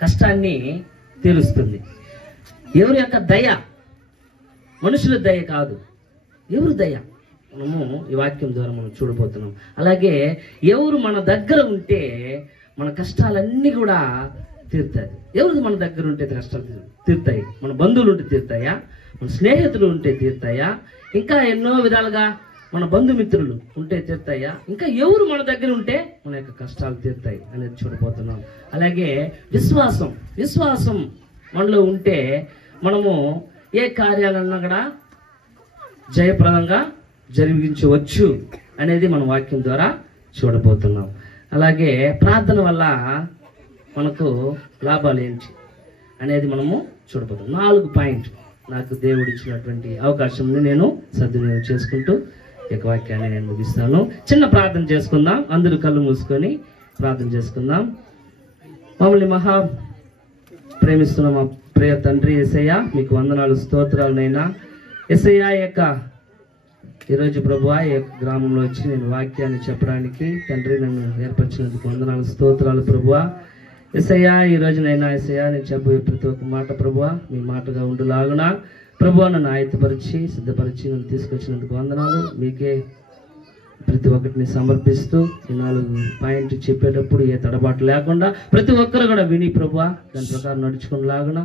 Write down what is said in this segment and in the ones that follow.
కష్టాన్ని తీరుస్తుంది. ఎవరి యొక్క దయ, మనుషుల దయ కాదు, ఎవరు దయ మనము ఈ వాక్యం ద్వారా మనం చూడబోతున్నాం. అలాగే ఎవరు మన దగ్గర ఉంటే మన కష్టాలన్నీ కూడా తీరుతాయి. ఎవరు మన దగ్గర ఉంటే కష్టాలు తీరుతాయి? మన బంధువులు ఉంటే తీరుతాయా? మన స్నేహితులు ఉంటే తీరుతాయా? ఇంకా ఎన్నో విధాలుగా మన బంధుమిత్రులు ఉంటే తీరుతాయా? ఇంకా ఎవరు మన దగ్గర ఉంటే మన యొక్క కష్టాలు తీరుతాయి అనేది చూడబోతున్నాం. అలాగే విశ్వాసం మనలో ఉంటే మనము ఏ కార్యాలన్నా కూడా జయప్రదంగా జరిగించవచ్చు అనేది మన వాక్యం ద్వారా చూడబోతున్నాం. అలాగే ప్రార్థన వల్ల మనకు లాభాలు ఏంటి అనేది మనము చూడబోతున్నాం. 4 పాయింట్ నాకు దేవుడు ఇచ్చినటువంటి అవకాశం నేను సద్వినియోగం చేసుకుంటూ ఈ యొక్క వాక్యాన్ని నేను ముగిస్తాను. చిన్న ప్రార్థన చేసుకుందాం. అందరూ కళ్ళు మూసుకొని ప్రార్థన చేసుకుందాం. మమ్మల్ని మహా ప్రేమిస్తున్న మా ప్రియ తండ్రి యేసయ్య, మీకు వందనాలు, స్తోత్రాలనైనా. యేసయ్య యొక్క ఈరోజు ప్రభువా ఈ యొక్క గ్రామంలో వచ్చి నేను వాక్యాన్ని చెప్పడానికి తండ్రి నన్ను ఏర్పరిచినందుకు వందనాలు, స్తోత్రాలు ప్రభువా. యేసయ్య ఈ రోజునైనా యేసయ్య నేను చెప్పే ప్రతి ఒక్క మాట ప్రభువా మీ మాటగా ఉండులాగున ప్రభువా నన్ను ఆయత్తపరిచి సిద్ధపరిచి నన్ను తీసుకొచ్చినందుకు వందనాలు. మీకే ప్రతి ఒక్కటిని సమర్పిస్తూ ఈ 4 పాయింట్ చెప్పేటప్పుడు ఏ తడబాటు లేకుండా ప్రతి ఒక్కరు కూడా విని ప్రభువా దాని ప్రకారం నడుచుకునేలాగున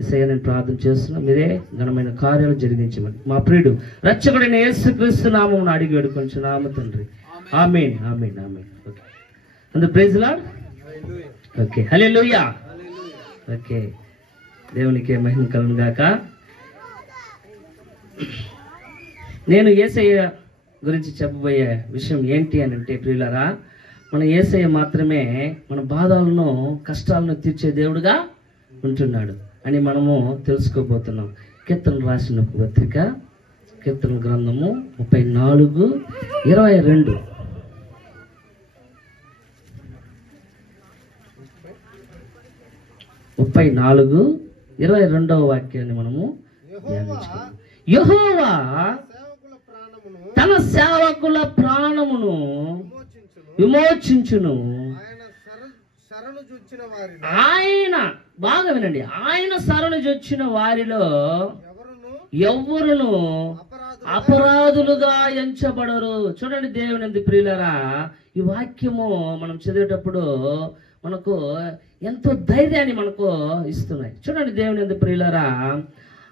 యేసయ్య నేను ప్రార్థన చేస్తున్నా. మీరే ఘనమైన కార్యాలు జరిగించమని మా ప్రియుడు రక్షకుడైన యేసుక్రీస్తు నామమున అడిగి వేడుకొంచున్నాము తండ్రి. ఆమేన్, ఆమేన్, ఆమేన్. ఓకే, అందరూ ప్రైజ్ లార్డ్. ఓకే, హల్లెలూయా. ఓకే, దేవునికి మహిమ కలుగును గాక. నేను యేసయ్య గురించి చెప్పబోయే విషయం ఏంటి అని అంటే ప్రియులారా, మన యేసయ్య మాత్రమే మన బాధలను కష్టాలను తీర్చే దేవుడుగా ఉంటున్నాడు అని మనము తెలుసుకోబోతున్నాం. కీర్తనలు రాసిన పత్రిక, కీర్తన గ్రంథము 34:22. 34:22 వాక్యాన్ని మనము ధ్యానించుకుందాం. యెహోవా తన సేవకుల ప్రాణమును విమోచించును. ఆయన, బాగా వినండి, ఆయన శరణు జొచ్చిన వారిలో ఎవ్వరును అపరాధులుగా ఎంచబడరు. చూడండి దేవుని ప్రియులారా, ఈ వాక్యము మనం చదివేటప్పుడు మనకు ఎంతో ధైర్యాన్ని మనకు ఇస్తున్నాయి. చూడండి దేవుని ప్రియులారా,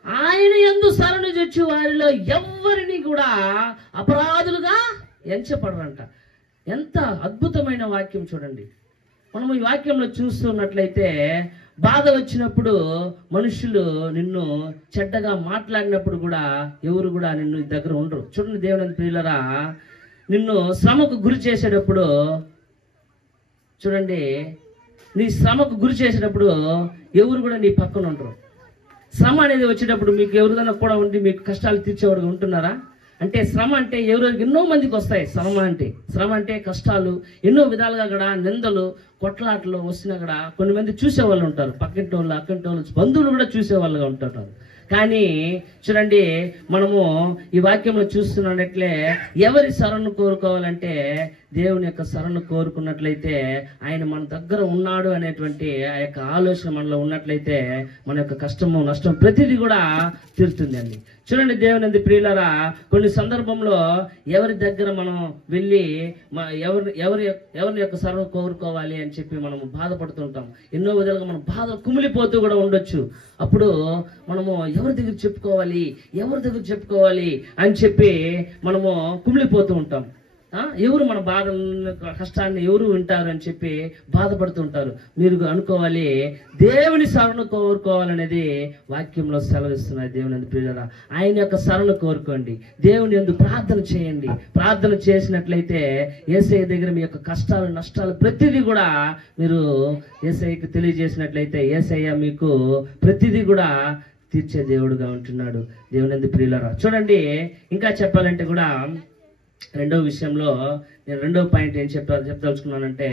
ఆయన యందు శరణు జొచ్చు వారిలో ఎవ్వరిని కూడా అపరాధులుగా ఎంచబడరంట. ఎంత అద్భుతమైన వాక్యం చూడండి. మనం ఈ వాక్యంలో చూస్తున్నట్లయితే బాధ వచ్చినప్పుడు మనుషులు నిన్ను చెడ్డగా మాట్లాడినప్పుడు కూడా ఎవరు కూడా నిన్ను దగ్గర ఉండరు. చూడండి దేవుని ప్రియులారా, నిన్ను శ్రమకు గురి చేసేటప్పుడు చూడండి, నీ శ్రమకు గురి చేసేటప్పుడు ఎవరు కూడా నీ పక్కన ఉండరు. శ్రమ అనేది వచ్చేటప్పుడు మీకు ఎవరిదైనా కూడా ఉండి మీకు కష్టాలు తీర్చేవాడు ఉంటున్నారా? అంటే శ్రమ అంటే ఎన్నో మందికి వస్తాయి. శ్రమ అంటే కష్టాలు ఎన్నో విధాలుగా కూడా, నిందలు కొట్లాటలు వస్తున్నా కూడా కొన్ని మంది చూసేవాళ్ళు ఉంటారు. పక్కింటి వాళ్ళు, అక్కింటి వాళ్ళు, బంధువులు కూడా చూసేవాళ్ళుగా ఉంటుంటారు. కానీ చూడండి, మనము ఈ వాక్యంలో చూస్తున్నట్లే ఎవరి శరణు కోరుకోవాలంటే దేవుని యొక్క శరణు కోరుకున్నట్లయితే ఆయన మన దగ్గర ఉన్నాడు అనేటువంటి ఆ యొక్క ఆలోచన మనలో ఉన్నట్లయితే మన యొక్క కష్టము నష్టం ప్రతిదీ కూడా తీరుతుంది అండి. చూడండి దేవుని ప్రియులారా, కొన్ని సందర్భంలో ఎవరి దగ్గర మనం వెళ్ళి ఎవరి యొక్క శరణు కోరుకోవాలి అని చెప్పి మనము బాధపడుతుంటాం. ఎన్నో విధాలుగా మనం బాధ కుమిలిపోతూ కూడా ఉండొచ్చు. అప్పుడు మనము ఎవరి దగ్గర చెప్పుకోవాలి అని చెప్పి మనము కుమిలిపోతూ ఉంటాం. ఎవరు మన బాధ కష్టాన్ని ఎవరు వింటారు అని చెప్పి బాధపడుతూ ఉంటారు. మీరు అనుకోవాలి దేవుని శరణు కోరుకోవాలనేది వాక్యంలో సెలవిస్తున్నారు. దేవుని ప్రియులారా, ఆయన యొక్క శరణు కోరుకోండి. దేవుని యందు ప్రార్థన చేయండి. ప్రార్థన చేసినట్లయితే యేసయ్య దగ్గర మీ యొక్క కష్టాలు నష్టాలు ప్రతిదీ కూడా మీరు యేసయ్యకి తెలియజేసినట్లయితే యేసయ్య మీకు ప్రతిదీ కూడా తీర్చే దేవుడుగా ఉంటున్నాడు. దేవుని ప్రియులారా, చూడండి, ఇంకా చెప్పాలంటే కూడా రెండో విషయంలో నేను రెండో పాయింట్ ఏం చెప్పదలుచుకున్నానంటే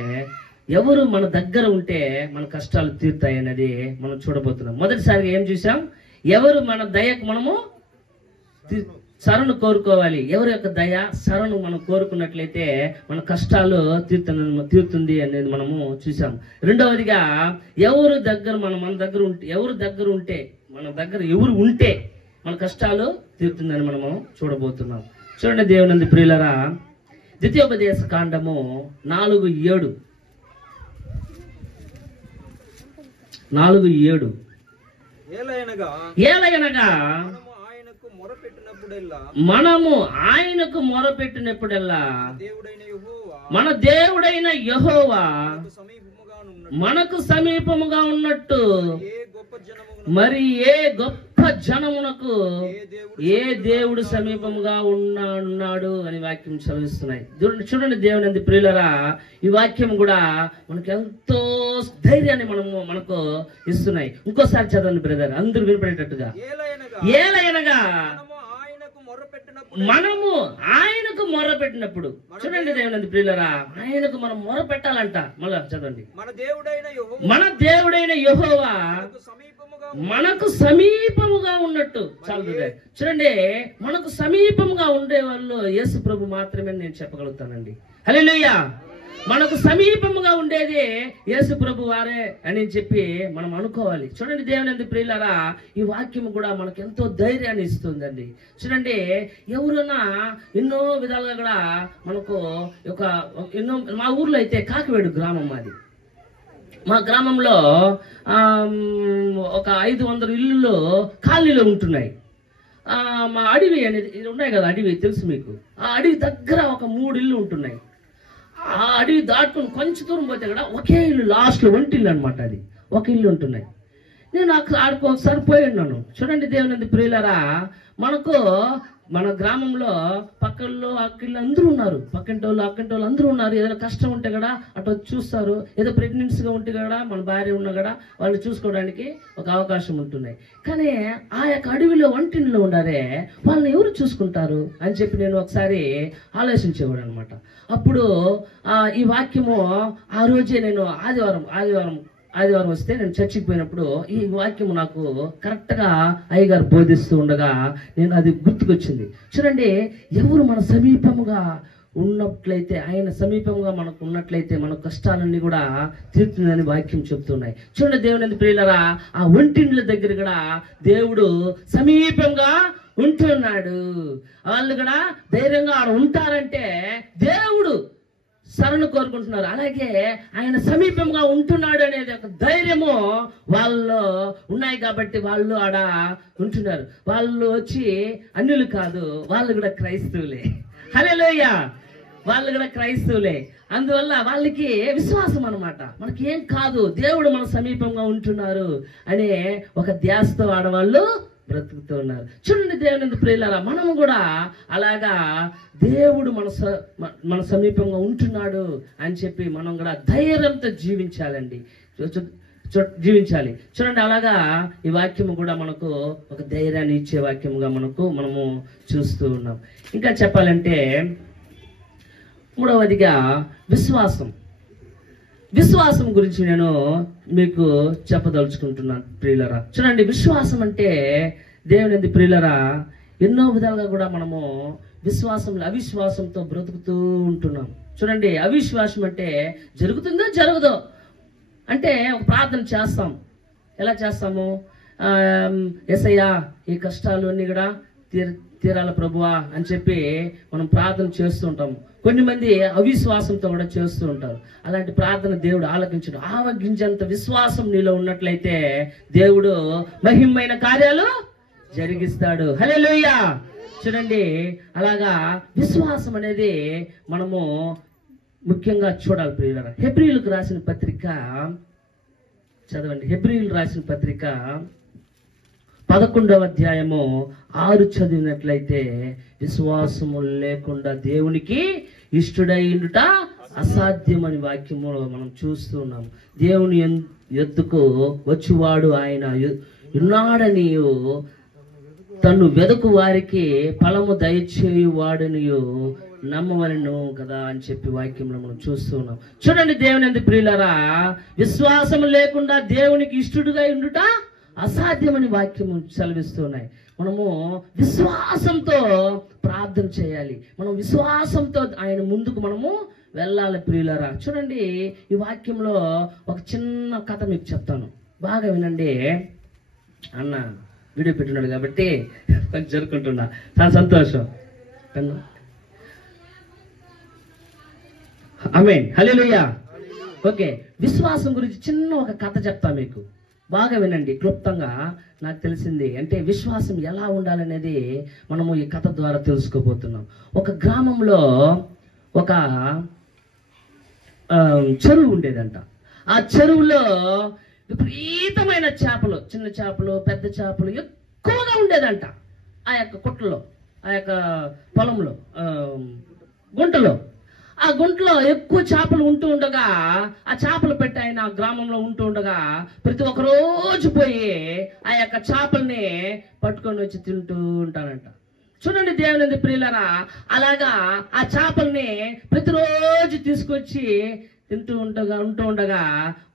ఎవరు మన దగ్గర ఉంటే మన కష్టాలు తీరుతాయి అనేది మనం చూడబోతున్నాం. మొదటిసారిగా ఏం చూసాం? ఎవరు మన దయకు మనము శరణు కోరుకోవాలి. ఎవరి యొక్క దయ శరణు మనం కోరుకున్నట్లయితే మన కష్టాలు తీరుతుంది అనేది మనము చూసాం. రెండవదిగా మన దగ్గర ఉంటే మన దగ్గర ఎవరు ఉంటే మన కష్టాలు తీరుతుందని మనము చూడబోతున్నాం. చూడండి దేవునందు ప్రియులరా, ద్వితీయోపదేశ కాండము 4:7 ఏలయనగా మనము ఆయనకు మొరపెట్టినప్పుడల్లా మన దేవుడైన యెహోవా మనకు సమీపముగా ఉన్నట్టు మరి ఏ గొప్ప జనమునకు ఏ దేవుడు సమీపముగా ఉన్నాడు అని వాక్యం చదివిస్తున్నాయి. చూడండి దేవుని ప్రియులరా, ఈ వాక్యం కూడా మనకు ఎంతో ధైర్యాన్ని మనకు ఇస్తున్నాయి. ఇంకోసారి చదవండి బ్రదర్, అందరూ వినపడేటట్టుగా. ఏలయనగా మనము ఆయనకు మొర్ర పెట్టినప్పుడు, చూడండి దేవుని ప్రియులరా, ఆయనకు మనం మొర్ర పెట్టాలంట. మళ్ళా చదవండి. మన దేవుడైన యెహోవా మనకు సమీపముగా ఉన్నట్టు. చాలు చూడండి, మనకు సమీపంగా ఉండే వాళ్ళు యేసు ప్రభు మాత్రమే నేను చెప్పగలుగుతానండి. హల్లెలూయా. మనకు సమీపముగా ఉండేది యేసు ప్రభు వారే అని చెప్పి మనం అనుకోవాలి. చూడండి దేవుని ప్రియులారా, ఈ వాక్యం కూడా మనకు ఎంతో ధైర్యాన్ని ఇస్తుందండి. చూడండి, ఎవరున్నా ఎన్నో విధాలుగా కూడా మనకు మా ఊర్లో అయితే కాకివేడు గ్రామం మాది. మా గ్రామంలో ఒక 500 ఇళ్ళు కాలనీలో ఉంటున్నాయి. మా అడవి అనేది ఉన్నాయి కదా, అడవి తెలుసు మీకు. ఆ అడవి దగ్గర ఒక 3 ఇళ్ళు ఉంటున్నాయి. ఆ అడవి దాటుకుని కొంచెం దూరం పోతే కూడా ఒకే ఇల్లు, లాస్ట్లో వంటిల్లు అనమాట, అది ఒక ఇల్లు ఉంటున్నాయి. నేను ఆడికి ఒకసారి పోయి ఉన్నాను. చూడండి దేవుని ప్రియులారా, మన గ్రామంలో పక్కల్లో అక్కళ్ళు అందరూ ఉన్నారు, పక్కింటి వాళ్ళు అందరూ ఉన్నారు. ఏదైనా కష్టం ఉంటే కూడా అటు చూస్తారు. ఏదో ప్రెగ్నెన్సీగా ఉంటే కూడా మన భార్య ఉన్నా కూడా వాళ్ళు చూసుకోవడానికి ఒక అవకాశం ఉంటున్నాయి. కానీ ఆ యొక్క అడవిలో వంటింట్లో ఉండారే, వాళ్ళని ఎవరు చూసుకుంటారు అని చెప్పి నేను ఒకసారి ఆలోచించేవాడు అనమాట. అప్పుడు ఈ వాక్యము ఆ రోజే నేను ఆదివారం వస్తే నేను చర్చికి పోయినప్పుడు ఈ వాక్యం నాకు కరెక్ట్గా అయ్యగారు బోధిస్తూ ఉండగా నేను అది గుర్తుకొచ్చింది. చూడండి, ఎవరు మన సమీపముగా ఉన్నట్లయితే, ఆయన సమీపంగా మనకు ఉన్నట్లయితే మన కష్టాలన్నీ కూడా తీరుతుందని వాక్యం చెప్తున్నాయి. చూడండి దేవుని ప్రియులరా, ఆ ఒంటిండ్ల దగ్గర కూడా దేవుడు సమీపంగా ఉంటున్నాడు. వాళ్ళు కూడా ధైర్యంగా ఆడ ఉంటారంటే దేవుడు శరణు కోరుకుంటున్నారు. అలాగే ఆయన సమీపంగా ఉంటున్నాడు అనేది ఒక ధైర్యము వాళ్ళు ఉన్నాయి కాబట్టి వాళ్ళు ఆడ ఉంటున్నారు. వాళ్ళు వచ్చి అన్యులు కాదు, వాళ్ళు కూడా క్రైస్తవులే. హల్లెలూయా. వాళ్ళు కూడా క్రైస్తవులే. అందువల్ల వాళ్ళకి విశ్వాసం అనమాట, మనకి ఏం కాదు, దేవుడు మన సమీపంగా ఉంటున్నారు అనే ఒక ధ్యాసతో ఆడవాళ్ళు బ్రతుకుతూ ఉన్నారు. చూడండి దేవుని ప్రియులారా, మనము కూడా అలాగా దేవుడు మన సమీపంగా ఉంటున్నాడు అని చెప్పి మనం కూడా ధైర్యంతో జీవించాలండి, జీవించాలి. చూడండి, అలాగా ఈ వాక్యము కూడా మనకు ఒక ధైర్యాన్ని ఇచ్చే వాక్యముగా మనము చూస్తూ ఉన్నాం. ఇంకా చెప్పాలంటే మూడవదిగా విశ్వాసం గురించి నేను మీకు చెప్పదలుచుకుంటున్నాను ప్రియులరా. చూడండి, విశ్వాసం అంటే దేవుని ప్రియులరా, ఎన్నో విధాలుగా కూడా మనము అవిశ్వాసంతో బ్రతుకుతూ ఉంటున్నాం. చూడండి, అవిశ్వాసం అంటే జరుగుతుందో జరగదో అంటే ఒక ప్రార్థన చేస్తాం. ఎలా చేస్తాము? యేసయ్యా, ఈ కష్టాలు అన్నీ కూడా తీరాల ప్రభువా అని చెప్పి మనం ప్రార్థన చేస్తూ ఉంటాము. కొన్ని మంది అవిశ్వాసంతో కూడా చేస్తూ ఉంటారు. అలాంటి ప్రార్థన దేవుడు ఆలకించడు. ఆవగించేంత విశ్వాసం నీలో ఉన్నట్లయితే దేవుడు మహిమైన కార్యాలు జరిగిస్తాడు. హల్లెలూయా. చూడండి, అలాగా విశ్వాసం అనేది మనము ముఖ్యంగా చూడాలి ప్రియులారా. హెబ్రీయులకు రాసిన పత్రిక చదవండి. హెబ్రీయులు రాసిన పత్రిక 11వ అధ్యాయము 6 చదివినట్లయితే, విశ్వాసము లేకుండా దేవునికి ఇష్టుడైండుట అసాధ్యమని వాక్యము మనం చూస్తున్నాం. దేవుని ఎద్దుకు వచ్చువాడు ఆయన ఉన్నాడని, తను వెదకు వారికి ఫలము దయచేయువాడని నమ్మవలను కదా అని చెప్పి వాక్యంలో మనం చూస్తున్నాం. చూడండి దేవుని ప్రియులారా, విశ్వాసం లేకుండా దేవునికి ఇష్టుడుగా ఉండుట అసాధ్యమని వాక్యము సెలవిస్తున్నాయి. మనము విశ్వాసంతో ప్రార్థన చేయాలి. మనం విశ్వాసంతో ఆయన ముందుకు మనము వెళ్ళాలి. ప్రియులారా, చూడండి, ఈ వాక్యంలో ఒక చిన్న కథ మీకు చెప్తాను, బాగా వినండి. అన్న వీడియో పెట్టున్నాడు కాబట్టి కొంచెం జరుపుకుంటున్నా, చాలా సంతోషం. ఆమేన్, హల్లెలూయా. ఓకే, విశ్వాసం గురించి చిన్న ఒక కథ చెప్తా మీకు, బాగా వినండి, క్లుప్తంగా. నాకు తెలిసింది అంటే విశ్వాసం ఎలా ఉండాలనేది మనము ఈ కథ ద్వారా తెలుసుకోబోతున్నాం. ఒక గ్రామంలో ఒక చెరువు ఉండేదంట. ఆ చెరువులో విపరీతమైన చేపలు, చిన్న చేపలు, పెద్ద చేపలు ఎక్కువగా ఉండేదంట. ఆ యొక్క కుట్టలో, ఆ యొక్క పొలంలో, గుంటలో, ఆ గుంటలో ఎక్కువ చేపలు ఉంటూ ఉండగా, ఆ చేపలు పెట్టి ఆయన గ్రామంలో ఉంటూ ఉండగా ప్రతి ఒక్క రోజు పోయి ఆ యొక్క చేపల్ని పట్టుకొని వచ్చి తింటూ ఉంటానంట. చూడండి దేవుని ప్రియులారా, అలాగా ఆ చేపల్ని ప్రతిరోజు తీసుకొచ్చి తింటూ ఉండగా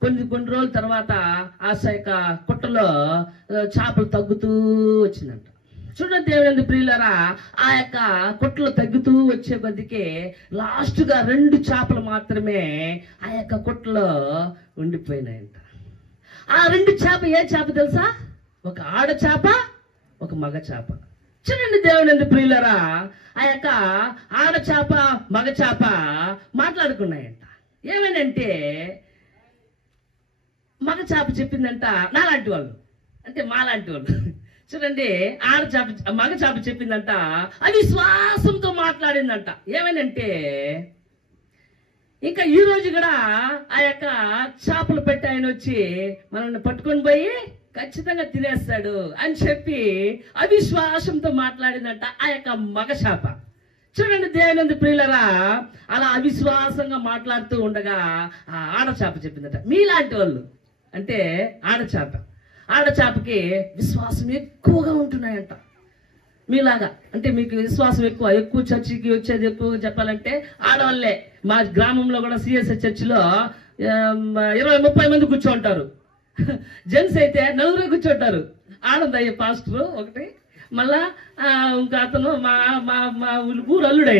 కొన్ని రోజుల తర్వాత ఆ యొక్క కుట్టలో చేపలు తగ్గుతూ వచ్చిందంట. చూడండి దేవుని ప్రియులారా, ఆ యొక్క కుట్టలు తగ్గుతూ వచ్చే కొద్దికి లాస్ట్గా 2 చేపలు మాత్రమే ఆ యొక్క కుట్టలో ఉండిపోయినాయంట. ఆ 2 చేప ఏ చేప తెలుసా? ఒక ఆడ చేప, ఒక మగ చేప. చూడండి దేవుని ప్రియులారా, ఆ యొక్క ఆడ చేప, మగ చేప మాట్లాడుకున్నాయంట. ఏమేనంటే, మగ చేప చెప్పిందంట, నాలాంటి వాళ్ళు అంటే మాలాంటి వాళ్ళు. చూడండి, ఆడ చేప, మగ చేప చెప్పిందంట, అవిశ్వాసంతో మాట్లాడిందంట. ఏమేనంటే, ఇంకా ఈ రోజు కూడా ఆ యొక్క చేపలు పెట్టి ఆయన వచ్చి మనల్ని పట్టుకొని పోయి ఖచ్చితంగా తినేస్తాడు అని చెప్పి అవిశ్వాసంతో మాట్లాడిందంట ఆ యొక్క మగ చేప. చూడండి దేవుని ప్రియులరా, అలా అవిశ్వాసంగా మాట్లాడుతూ ఉండగా ఆ ఆడచేప చెప్పిందట, మీలాంటి వాళ్ళు అంటే ఆడచేపకి విశ్వాసం ఎక్కువగా ఉంటున్నాయంట. మీలాగా అంటే మీకు విశ్వాసం ఎక్కువ చర్చికి వచ్చేది ఎక్కువ చెప్పాలంటే ఆడవాళ్ళే. మా గ్రామంలో కూడా సిఎస్ఐ చర్చిలో 20-30 మంది కూర్చోంటారు. జెంట్స్ అయితే 4 కూర్చోంటారు. ఆనందయ్య పాస్టర్ ఒకటి, మళ్ళా ఇంకా అతను మా ఊరు అల్లుడు,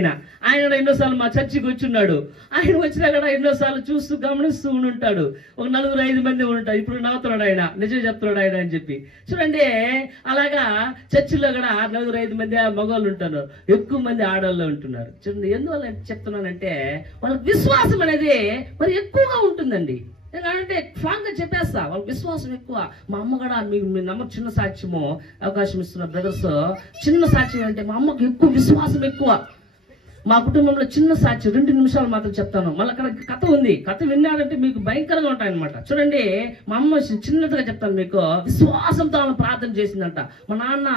ఆయన ఎన్నోసార్లు మా చర్చికి వచ్చిన్నాడు. ఆయన వచ్చినా కూడా ఎన్నోసార్లు చూస్తూ గమనిస్తూ ఉంటాడు. ఒక 4-5 మంది ఉంటాడు. ఇప్పుడు నవ్వుతున్నాడు ఆయన, నిజం చెప్తున్నాడు ఆయన అని చెప్పి. చూడండి, అలాగా చర్చిలో కూడా 4-5 మంది మగవాళ్ళు ఉంటారు, ఎక్కువ మంది ఆడవాళ్ళు ఉంటున్నారు. చూడండి, ఎందువల్ల చెప్తున్నానంటే వాళ్ళకి విశ్వాసం అనేది మరి ఎక్కువగా ఉంటుందండి. అంటే ఫ్రాంక్గా చెప్పేస్తా, వాళ్ళకి విశ్వాసం ఎక్కువ. మా అమ్మ కూడా మీకు నమ్మకం, చిన్న సాక్ష్యము అవకాశం ఇస్తున్న బ్రదర్స్, చిన్న సాక్ష్యం అంటే మా అమ్మకి ఎక్కువ విశ్వాసం ఎక్కువ. మా కుటుంబంలో చిన్న సాక్ష్యం 2 నిమిషాలు మాత్రం చెప్తాను. మళ్ళీ అక్కడ కథ ఉంది, కథ విన్నారంటే మీకు భయంకరంగా ఉంటాయన్నమాట. చూడండి, మా అమ్మ చిన్నదిగా చెప్తాను మీకు. విశ్వాసంతో ఆమె ప్రార్థన చేసిందంట. మా నాన్న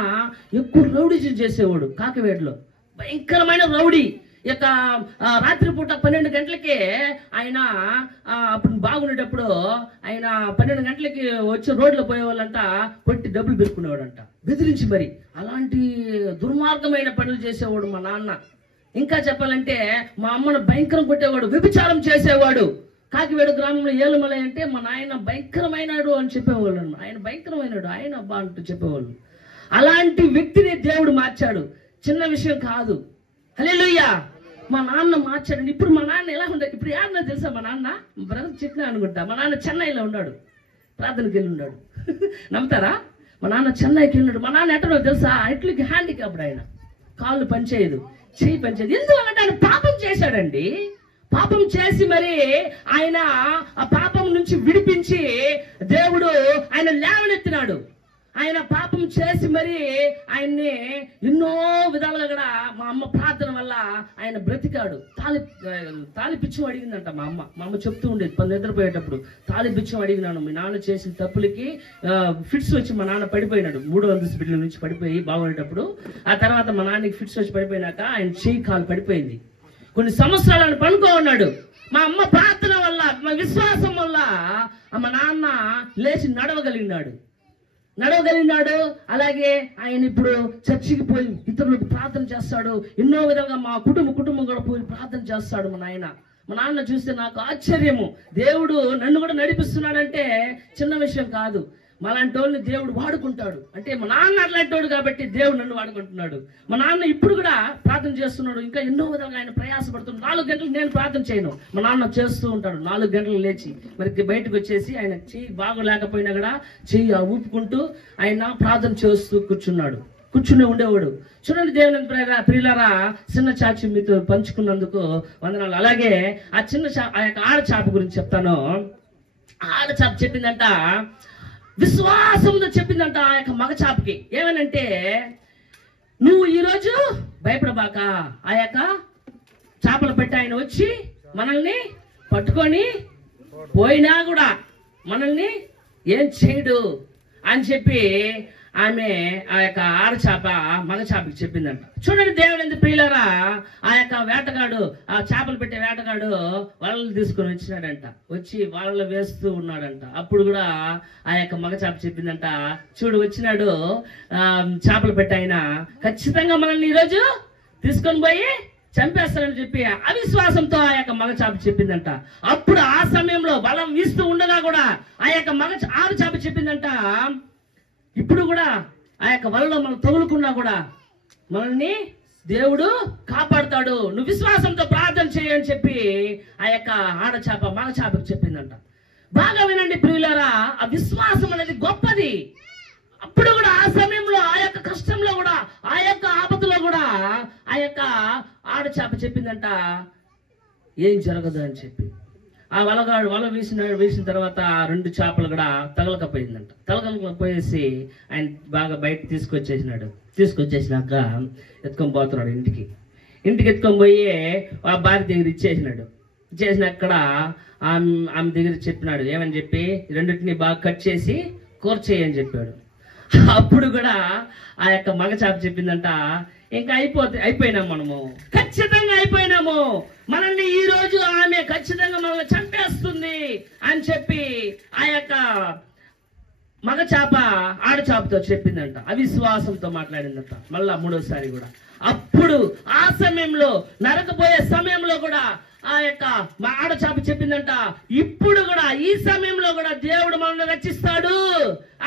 ఎక్కువ రౌడీ చేసేవాడు కాకివేడులో, భయంకరమైన రౌడీ. ఇక రాత్రిపూట 12 గంటలకి ఆయన అప్పుడు బాగుండేటప్పుడు ఆయన 12 గంటలకి వచ్చి రోడ్లో పోయేవాళ్ళంట, కొట్టి డబ్బులు పెట్టుకునేవాడంట, బెదిరించి మరి. అలాంటి దుర్మార్గమైన పనులు చేసేవాడు మా నాన్న. ఇంకా చెప్పాలంటే మా అమ్మను భయంకరం కొట్టేవాడు, వ్యభిచారం చేసేవాడు. కాకివేడు గ్రామంలో ఏలుమల అంటే మా నాయన భయంకరమైనాడు అని చెప్పేవాళ్ళు. ఆయన భయంకరమైనాడు, ఆయన అబ్బా అంటూ చెప్పేవాళ్ళు. అలాంటి వ్యక్తిని దేవుడు మార్చాడు, చిన్న విషయం కాదు. హల్లెలూయా. మా నాన్న మార్చాడండి. ఇప్పుడు మా నాన్న ఎలా ఉండదు, ఇప్పుడు ఏమన్నా తెలుసా? మా నాన్న బ్రదర్ చెప్పినా అనుకుంటా, మా నాన్న చెన్నైలో ఉన్నాడు, ప్రార్థనకి వెళ్ళి ఉన్నాడు. నమ్ముతారా? మా నాన్న చెన్నైకి వెళ్ళినాడు. మా నాన్న ఎట్టనో తెలుసా? ఇట్లకి హ్యాండిక్యాప్డ్, ఆయన కాళ్ళు పనిచేయదు, చెయ్యి పనిచేయదు. ఎందుకంటే ఆయన పాపం చేశాడండి. పాపం చేసి మరి ఆయన ఆ పాపం నుంచి విడిపించి దేవుడు ఆయన లేవనెత్తినాడు. ఆయన పాపం చేసి మరి ఆయన్ని ఎన్నో విధాలుగా కూడా మా అమ్మ ప్రార్థన వల్ల ఆయన బ్రతికాడు. తాలిపిచ్చం అడిగిందంట మా అమ్మ చెప్తూ ఉండేది నిద్రపోయేటప్పుడు. తాలిపిచ్చం అడిగినాను, మీ నాన్న చేసిన తప్పులకి ఫిట్స్ వచ్చి మా నాన్న పడిపోయినాడు. 3వ అంతస్తు బిల్డింగ్ నుంచి పడిపోయి బాగుండేటప్పుడు. ఆ తర్వాత మా నాన్నకి ఫిట్స్ వచ్చి పడిపోయినాక ఆయన చెయ్యి కాలు పడిపోయింది. కొన్ని సంవత్సరాలు ఆయన పనుకో ఉన్నాడు. మా అమ్మ ప్రార్థన వల్ల, మా విశ్వాసం వల్ల మా నాన్న లేచి నడవగలిగినాడు. అలాగే ఆయన ఇప్పుడు చర్చికి పోయి ఇతరులకు ప్రార్థన చేస్తాడు. ఎన్నో విధంగా మా కుటుంబం కూడా పోయి ప్రార్థన చేస్తాడు మా నాన్న చూస్తే నాకు ఆశ్చర్యము. దేవుడు నన్ను కూడా నడిపిస్తున్నాడంటే చిన్న విషయం కాదు. మాలాంటి వాళ్ళని దేవుడు వాడుకుంటాడు. అంటే మా నాన్న అట్లాంటి వాడు కాబట్టి దేవుడు నన్ను వాడుకుంటున్నాడు. మా నాన్న ఇప్పుడు కూడా ప్రార్థన చేస్తున్నాడు, ఇంకా ఎన్నో విధాలుగా ఆయన ప్రయాసపడుతున్నాడు. 4 గంటలు నేను ప్రార్థన చేయను, మా నాన్న చేస్తూ ఉంటాడు. 4 గంటలు లేచి మరి బయటకు వచ్చేసి ఆయన చెయ్యి బాగోలేకపోయినా కూడా చెయ్యి ఊపుకుంటూ ఆయన ప్రార్థన చేస్తూ కూర్చుని ఉండేవాడు. చూడండి దేవుని ప్రియులారా, చిన్న చాచి మీతో పంచుకున్నందుకు వందనాలు. అలాగే ఆ యొక్క ఆడచాప గురించి చెప్తాను. ఆడచాప చెప్పిందంట, విశ్వాసంతో చెప్పిందంట ఆ యొక్క మగచాపకి. ఏమనంటే, నువ్వు ఈరోజు భయపడబాక, ఆ యొక్క చేపలు పెట్టి ఆయన వచ్చి మనల్ని పట్టుకొని పోయినా కూడా మనల్ని ఏం చేయడు అని చెప్పి ఆమె ఆ యొక్క ఆడచాప మగచాపకి చెప్పిందంట. చూడండి దేవుని ప్రియులారా, ఆ యొక్క వేటగాడు, ఆ చేపలు పెట్టే వేటగాడు వలలు తీసుకొని వచ్చినాడంట. వచ్చి వలలు వేస్తూ ఉన్నాడంట. అప్పుడు కూడా ఆ యొక్క మగచాప చెప్పిందంట, చూడు వచ్చినాడు చేపలు పెట్టి ఆయన, ఖచ్చితంగా మనల్ని ఈరోజు తీసుకొని పోయి చంపేస్తాడని చెప్పి అవిశ్వాసంతో ఆ యొక్క మగచాప చెప్పిందంట. అప్పుడు ఆ సమయంలో వలం వీస్తూ ఉండగా కూడా ఆ యొక్క ఆడచాప చెప్పిందంట, ఇప్పుడు కూడా ఆ యొక్క వలలో మనం తగులుకున్నా కూడా మనల్ని దేవుడు కాపాడుతాడు, నువ్వు విశ్వాసంతో ప్రార్థన చేయని చెప్పి ఆ యొక్క ఆడచాప మగచాపకి చెప్పిందంట. బాగా వినండి ప్రియులారా, ఆ విశ్వాసం అనేది గొప్పది. అప్పుడు కూడా ఆ సమయంలో, ఆ యొక్క కష్టంలో కూడా, ఆ యొక్క ఆపదలో కూడా ఆ యొక్క ఆడచాప చెప్పిందంట, ఏం జరగదు అని చెప్పి. ఆ వల వేసిన తర్వాత 2 చేపలు కూడా తగలకపోయిందంట. తగలకపోయేసి ఆయన బాగా బయట తీసుకొచ్చేసినాక ఎత్తుకొని పోతున్నాడు ఇంటికి ఎత్తుకొని పోయి ఆ భార్య దగ్గర ఇచ్చేసిన అక్కడ ఆమె దగ్గర చెప్పినాడు, ఏమని చెప్పి, 2 బాగా కట్ చేసి కూర చేయని చెప్పాడు. అప్పుడు కూడా ఆ యొక్క మగచాప చెప్పిందంట, ఇంకా అయిపోయినాము, మనము ఖచ్చితంగా అయిపోయినాము, మనల్ని ఈ రోజు ఆమె ఖచ్చితంగా మనల్ని చంపేస్తుంది అని చెప్పి ఆ యొక్క మగచాప ఆడచాపతో చెప్పిందంట. అవిశ్వాసంతో మాట్లాడిందంట. మళ్ళా 3వసారి కూడా. అప్పుడు ఆ సమయంలో, నరకపోయే సమయంలో కూడా ఆ యొక్క మా ఆడచాప చెప్పిందంట, ఇప్పుడు కూడా ఈ సమయంలో కూడా దేవుడు మనల్ని రక్షిస్తాడు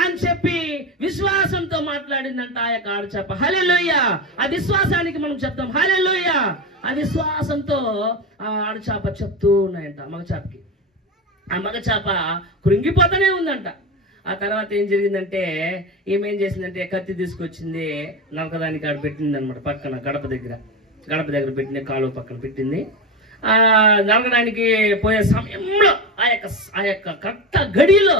అని చెప్పి విశ్వాసంతో మాట్లాడిందంట ఆ యొక్క ఆడచాప. హల్లెలూయా! ఆ విశ్వాసానికి మనం చెప్తాం హల్లెలూయా. ఆ విశ్వాసంతో ఆ ఆడచాప చెప్తూ ఉన్నాయంట మగచాపకి. ఆ మగచాప కృంగిపోతూనే ఉందంట. ఆ తర్వాత ఏం జరిగిందంటే, ఏమేం చేసిందంటే, కత్తి తీసుకొచ్చింది, నరకదానికి ఆడ పెట్టింది అనమాట. పక్కన గడప దగ్గర పెట్టింది, కాలువ పక్కన పెట్టింది. నరకడానికి పోయే సమయంలో ఆ యొక్క కరెక్ట్ గడిలో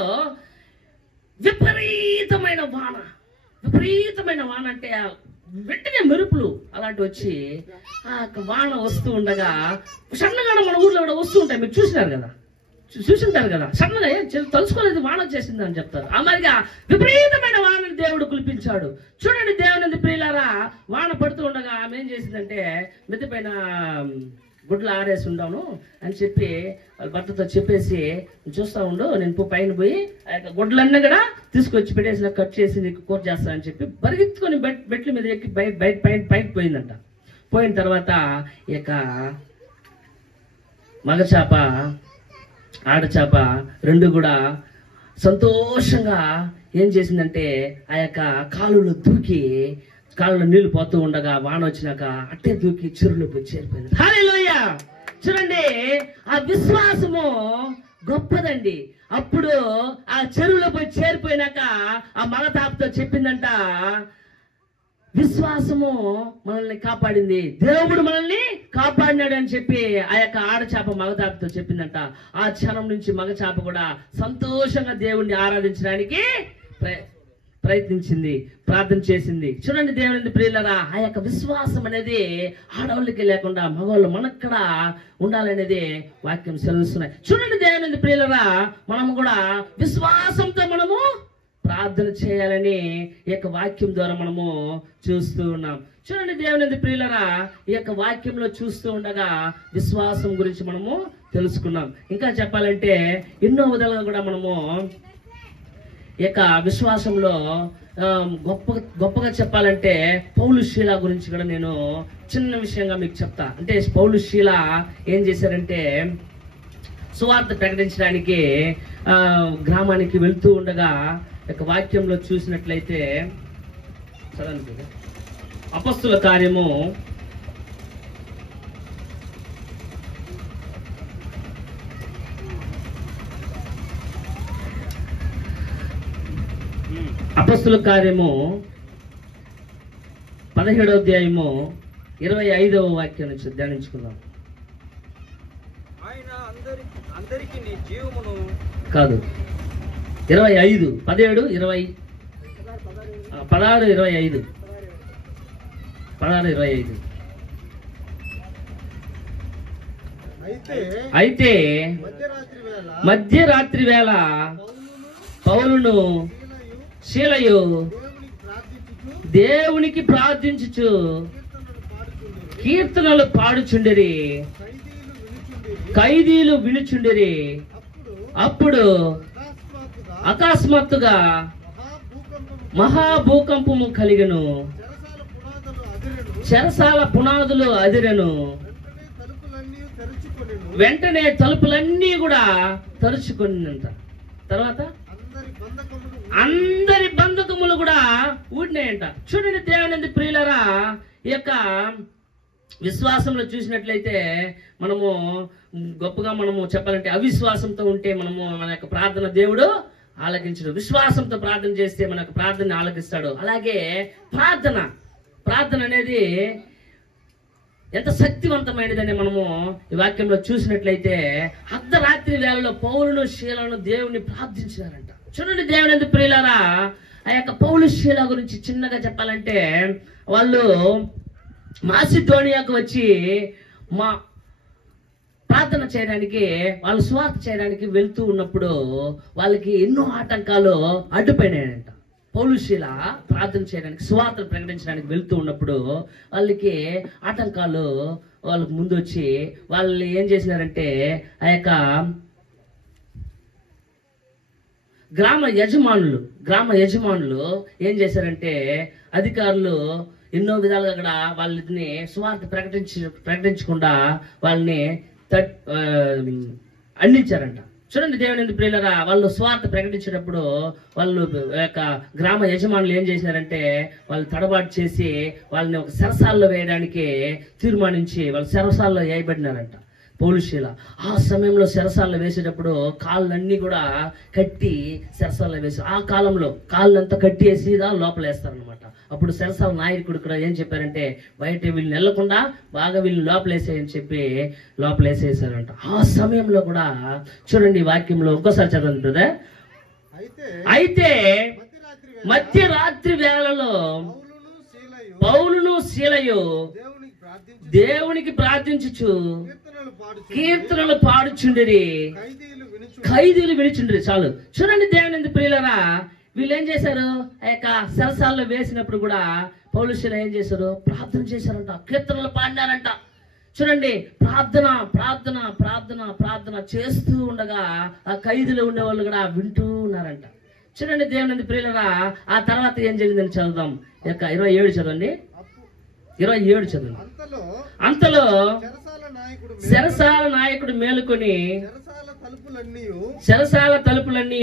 విపరీతమైన వాన అంటే వెంటనే మెరుపులు అలాంటి వచ్చి ఆ వాన వస్తూ ఉండగా, సన్నగా మన ఊర్లో కూడా వస్తూ ఉంటాయి, మీరు చూసింటారు కదా, సన్నగా తలుసుకోలేదు వాన వచ్చేసింది అని చెప్తారు. ఆ మరిగా విపరీతమైన వానని దేవుడు కులిపించాడు. చూడండి దేవుని ప్రియులారా, వాన పడుతూ ఉండగా ఆమె ఏం చేసిందంటే, మిద్ది పైన గుడ్లు ఆరేసి ఉండాను అని చెప్పి వాళ్ళ భర్తతో చెప్పేసి, చూస్తా ఉండు, నేను పైన పోయి ఆ యొక్క గుడ్లన్నీ కూడా తీసుకొచ్చి పెట్టేసి కట్ చేసి నీకు కూర చేస్తా అని చెప్పి పరిగెత్తుకొని బెట్ల మీద ఎక్కి పైకి పోయిందంట. పోయిన తర్వాత ఈ యొక్క మగచాప ఆడచాప 2 కూడా సంతోషంగా ఏం చేసిందంటే, ఆ యొక్క కాలులో నీళ్లు పోతూ ఉండగా వాన వచ్చినాక అట్టే దూకి చెరువులో పోయి చేరిపోయింది. హల్లెలూయా! చూడండి, ఆ విశ్వాసము గొప్పదండి. అప్పుడు ఆ చెరువులో పోయి చేరిపోయినాక ఆ మగతాపతో చెప్పిందంట, విశ్వాసము మనల్ని కాపాడింది, దేవుడు మనల్ని కాపాడినాడు అని చెప్పి ఆ యొక్క ఆడచాప మగచాపతో చెప్పిందంట. ఆ క్షణం నుంచి మగచాప కూడా సంతోషంగా దేవుణ్ణి ఆరాధించడానికి ప్రయత్నించింది, ప్రార్థన చేసింది. చూడండి దేవుని ప్రియులారా, ఆ యొక్క విశ్వాసం అనేది ఆడవాళ్ళకి లేకుండా మగవాళ్ళు మనక్కడ ఉండాలనేది వాక్యం సెలవుస్తున్నాయి. చూడండి దేవుని ప్రియులారా, మనము కూడా విశ్వాసంతో మనము ప్రార్థన చేయాలని ఈ యొక్క వాక్యం ద్వారా మనము చూస్తూ ఉన్నాం. చూడండి దేవుని ప్రియులారా, ఈ యొక్క వాక్యంలో చూస్తూ ఉండగా విశ్వాసం గురించి మనము తెలుసుకున్నాం. ఇంకా చెప్పాలంటే ఎన్నో విధాలుగా కూడా మనము ఈ యొక్క విశ్వాసంలో గొప్పగా చెప్పాలంటే పౌలు శీల గురించి కూడా నేను చిన్న విషయంగా మీకు చెప్తా. అంటే పౌలు శీల ఏం చేశారంటే, సువార్త ప్రకటించడానికి గ్రామానికి వెళ్తూ ఉండగా యొక్క వాక్యంలో చూసినట్లయితే చదవండి. అపొస్తలుల కార్యము 17వ అధ్యాయము 25వ వాక్యం నుంచి ధ్యానించుకుందాం. ఆయన అందరికి నీ జీవమును కాదు 25 17 20 16 25 16 25 అయితే మధ్యరాత్రి వేళ పౌలును శీలయు దేవునికి ప్రార్థించుచు కీర్తనలు పాడుచుండిరి, ఖైదీలు వినుచుండిరి. అప్పుడు అకస్మాత్తుగా మహాభూకంపము కలిగెను, చెరసాల పునాదులు అదిరెను. వెంటనే తలుపులన్నీ కూడా తెరుచుకున్నంత. తర్వాత అందరి బంధకములు కూడా ఊడినాయంట. చూడండి దేవుని ప్రియులరా, ఈ యొక్క విశ్వాసంలో చూసినట్లయితే మనము గొప్పగా మనము చెప్పాలంటే అవిశ్వాసంతో ఉంటే మనము మన యొక్క ప్రార్థన దేవుడు ఆలకించడు. విశ్వాసంతో ప్రార్థన చేస్తే మన యొక్క ప్రార్థన ఆలకిస్తాడు. అలాగే ప్రార్థన అనేది ఎంత శక్తివంతమైనదని మనము ఈ వాక్యంలో చూసినట్లయితే అర్ధరాత్రి వేళలో పౌలును శీలను దేవుని ప్రార్థించారంట. చూడండి దేవుని ప్రియులారా, ఆ యొక్క పౌలు శీల గురించి చిన్నగా చెప్పాలంటే వాళ్ళు మాసిదోనియాకు వచ్చి మా ప్రార్థన చేయడానికి, వాళ్ళు సువార్త చేయడానికి వెళ్తూ ఉన్నప్పుడు వాళ్ళకి ఎన్నో ఆటంకాలు అడ్డుపడినాయంట. పౌలు శీల ప్రార్థన చేయడానికి, సువార్త ప్రకటించడానికి వెళ్తూ ఉన్నప్పుడు వాళ్ళకి ఆటంకాలు వాళ్ళకు ముందు వచ్చి వాళ్ళు ఏం చేసినారంటే ఆ యొక్క గ్రామ యజమానులు ఏం చేశారంటే అధికారులు ఎన్నో విధాలుగా అక్కడ వాళ్ళని సువార్త ప్రకటించకుండా వాళ్ళని అందించారంట. చూడండి దేవుని ప్రియులరా, వాళ్ళు స్వార్థ ప్రకటించేటప్పుడు వాళ్ళు యొక్క గ్రామ యజమానులు ఏం చేశారంటే వాళ్ళు తడబాటు చేసి వాళ్ళని ఒక చెరసాల్లో వేయడానికి తీర్మానించి వాళ్ళు చెరసాల్లో వేయబడినారంట. పౌలు శీల ఆ సమయంలో చెరసాల్లో వేసేటప్పుడు కాళ్ళన్నీ కూడా కట్టి చెరసాల్లో వేసి, ఆ కాలంలో కాళ్ళంతా కట్టి వేసి లోపల వేస్తారనమాట. అప్పుడు చెరసాల నాయకుడు కూడా ఏం చెప్పారంటే బయట వీళ్ళని వెళ్ళకుండా బాగా వీళ్ళని లోపలేసేయని చెప్పి లోపలేసేసారంట. ఆ సమయంలో కూడా చూడండి వాక్యంలో ఇంకోసారి చదవండి బ్రదర్. అయితే మధ్యరాత్రి వేళలో పౌలును శీలయు దేవునికి ప్రార్థించుచు కీర్తనలు పాడుచుండిరి, ఖైదీలు వినుచుండిరి. చాలు. చూడండి దేవుని ప్రియులరా, వీళ్ళు ఏం చేశారు, ఆ యొక్క చెరసాల్లో వేసినప్పుడు కూడా పౌలు శీల ఏం చేశారు, ప్రార్థన చేశారంట, కీర్తనలు పాడినారంట. చూడండి ప్రార్థన ప్రార్థన ప్రార్థన ప్రార్థన చేస్తూ ఉండగా ఆ ఖైదీలు ఉండేవాళ్ళు కూడా వింటూ ఉన్నారంట. చూడండి దేవుని ప్రియులరా, ఆ తర్వాత ఏం జరిగిందని చదువుదాం. ఈ యొక్క 27 చదవండి. 27 చదవండి. అంతలో చెరసాల నాయకుడు మేలుకొని చెరసాల తలుపులన్నీ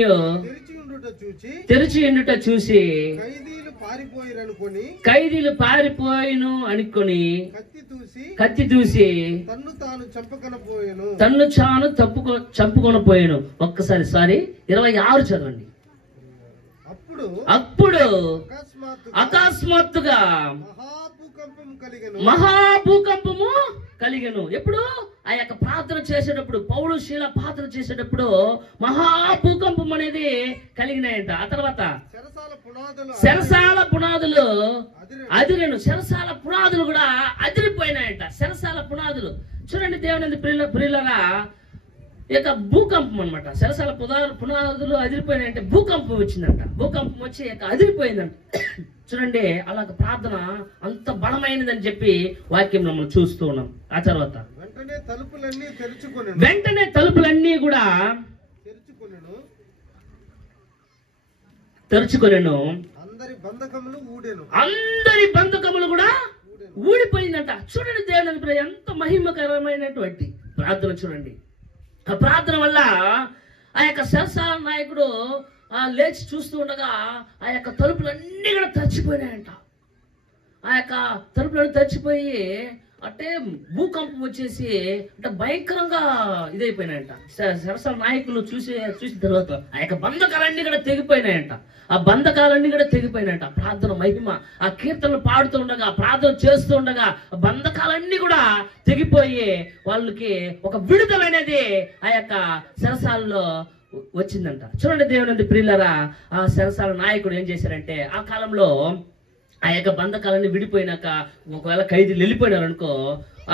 తెరిచి ఉండుట చూసి ఖైదీలు పారిపోయిను అనుకొని కత్తి దూసి తన్ను చాను చంపుకొని పోయాను. ఒక్కసారి 26 చదవండి. అప్పుడు అకస్మాత్తుగా మహాభూకంపము కలిగెను. ఎప్పుడు ఆ యొక్క ప్రార్థన చేసేటప్పుడు, పౌలు శీల ప్రార్థన చేసేటప్పుడు మహాభూకంపం అనేది కలిగినాయంట. ఆ తర్వాత చెరసాల పునాదులు అదిరెను. చెరసాల పునాదులు కూడా అదిరిపోయినాయంట. చెరసాల పునాదులు. చూడండి దేవుని ప్రియులరా, ఈ యొక్క భూకంపం అనమాట. చెరసాల పునాదులు అదిరిపోయినాయంటే భూకంపం వచ్చిందంట. భూకంపం వచ్చి అదిరిపోయిందంట. చూడండి అలాగ ప్రార్థన అంత బలమైనదని చెప్పి వాక్యంలో మనం చూస్తూ ఉన్నాం. ఆ తర్వాత వెంటనే తలుపులన్నీ కూడా తెరుచుకొనెను. అందరి బంధకములు కూడా ఊడిపోయిందంట. చూడండి దేవుని ఎంత మహిమకరమైనటువంటి ప్రార్థన. చూడండి ఆ ప్రార్థన వల్ల ఆ యొక్క చెరసాల నాయకుడు లేచి చూస్తూ ఉండగా ఆ యొక్క తలుపులన్నీ కూడా తడిచిపోయినాయంట. ఆ యొక్క తలుపులన్నీ తడిచిపోయి అంటే భూకంపం వచ్చేసి అంటే భయంకరంగా ఇదైపోయినాయంట. సరసల నాయకులు చూసిన తర్వాత ఆ యొక్క బంధకాలన్నీ కూడా తెగిపోయినాయంట. ఆ బంధకాలన్నీ కూడా తెగిపోయినాయంట. ప్రార్థన మహిమ, ఆ కీర్తనలు పాడుతూ ఉండగా, ప్రార్థన చేస్తూ ఉండగా బంధకాలన్నీ కూడా తెగిపోయి వాళ్ళకి ఒక విడుదల అనేది ఆ యొక్క సరసాలలో వచ్చిందంట. చూడండి దేవుని ప్రియులారా, ఆ సరసాల నాయకుడు ఏం చేశారంటే ఆ కాలంలో ఆ యొక్క బంధకాలన్నీ విడిపోయినాక ఒకవేళ ఖైదీలు వెళ్ళిపోయినారు అనుకో,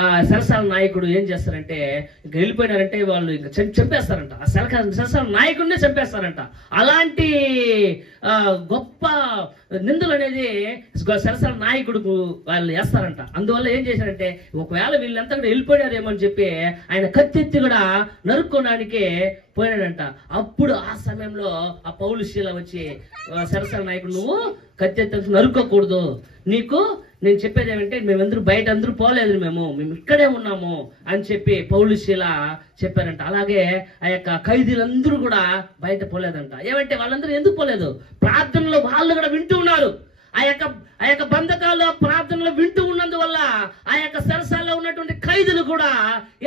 ఆ సరసాల నాయకుడు ఏం చేస్తారంటే ఇంకా వెళ్ళిపోయినారంటే వాళ్ళు ఇంకా చంపేస్తారంట. ఆ సరసాల నాయకుడినే చంపేస్తారంట. అలాంటి గొప్ప నిందలు అనేది సరసాల నాయకుడుకు వాళ్ళు వేస్తారంట. అందువల్ల ఏం చేశారంటే ఒకవేళ వీళ్ళంతా కూడా వెళ్ళిపోయినారేమో అని చెప్పి ఆయన కత్తెత్తి కూడా నరుక్కోడానికి పోయినాడంట. అప్పుడు ఆ సమయంలో ఆ పౌలు శీల వచ్చి సరసాల నాయకుడు, నువ్వు కత్తెత్తి నరుక్కోకూడదు, నీకు నేను చెప్పేది ఏమంటే మేమందరూ బయట అందరూ పోలేదు, మేము ఇక్కడే ఉన్నాము అని చెప్పి పౌలు శీల చెప్పారంట. అలాగే ఆ యొక్క ఖైదీలందరూ కూడా బయట పోలేదంట. ఏమంటే వాళ్ళందరూ ఎందుకు పోలేదు? ప్రార్థనలో వాళ్ళు కూడా వింటూ ఉన్నారు. ఆ యొక్క బంధకాల్లో ప్రార్థనలో వింటూ ఉన్నందువల్ల ఆ యొక్క సరసాల్లో ఉన్నటువంటి ఖైదీలు కూడా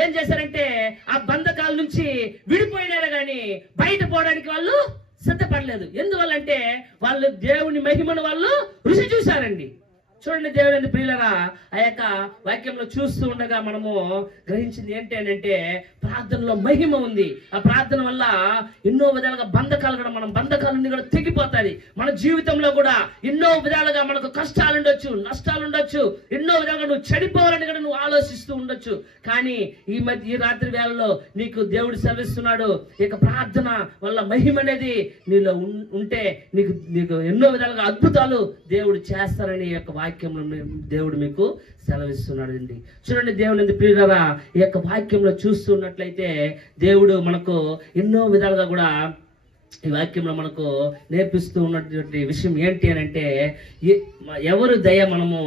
ఏం చేశారంటే ఆ బంధకాల నుంచి విడిపోయినారు కానీ బయట పోవడానికి వాళ్ళు సిద్ధపడలేదు. ఎందువల్లంటే వాళ్ళు దేవుని మహిమను వాళ్ళు రుచి చూశారండి. చూడండి దేవుని ప్రియులరా, ఆ యొక్క వాక్యంలో చూస్తూ ఉండగా మనము గ్రహించింది ఏంటి అని అంటే ప్రార్థనలో మహిమ ఉంది. ఆ ప్రార్థన వల్ల ఎన్నో విధాలుగా బంధకాలు కూడా మన బంధకాలన్నీ కూడా తెగిపోతాయి. మన జీవితంలో కూడా ఎన్నో విధాలుగా మనకు కష్టాలు ఉండొచ్చు, నష్టాలు ఉండొచ్చు, ఎన్నో విధాలుగా నువ్వు చెడిపోవాలని కూడా నువ్వు ఆలోచిస్తూ ఉండొచ్చు. కానీ ఈ రాత్రి వేళలో నీకు దేవుడు సెలవిస్తున్నాడు, ఇక ప్రార్థన వల్ల మహిమ అనేది నీలో ఉంటే నీకు ఎన్నో విధాలుగా అద్భుతాలు దేవుడు చేస్తారని ఈ యొక్క వాక్యంలో దేవుడు మీకు సెలవిస్తున్నాడు అండి. చూడండి దేవుని ప్రియులారా, ఈ యొక్క వాక్యంలో చూస్తున్నట్లయితే దేవుడు మనకు ఎన్నో విధాలుగా కూడా ఈ వాక్యంలో మనకు నేర్పిస్తూ ఉన్నటువంటి విషయం ఏంటి అని అంటే ఎవరు దయ మనము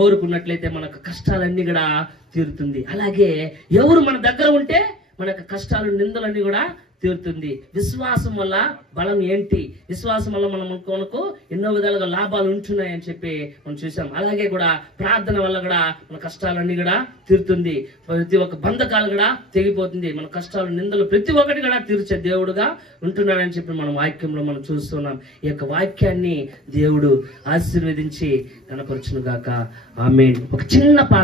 కోరుకున్నట్లయితే మనకు కష్టాలన్నీ కూడా తీరుతుంది. అలాగే ఎవరు మన దగ్గర ఉంటే మన కష్టాలు నిందలన్నీ కూడా తీరుతుంది. విశ్వాసం వల్ల బలం ఏంటి? విశ్వాసం వల్ల మనకు ఎన్నో విధాలుగా లాభాలు ఉంటున్నాయని చెప్పి మనం చూసాం. అలాగే కూడా ప్రార్థన వల్ల కూడా మన కష్టాలన్నీ కూడా తీరుతుంది. ప్రతి ఒక్క బంధకాలు కూడా తెగిపోతుంది. మన కష్టాలు నిందలు ప్రతి ఒక్కటి కూడా తీర్చే దేవుడుగా ఉంటున్నాడని చెప్పి మనం వాక్యంలో మనం చూస్తున్నాం. ఈ యొక్క వాక్యాన్ని దేవుడు ఆశీర్వదించి కనపరచును గాక. ఆమేన్. ఒక చిన్న పాట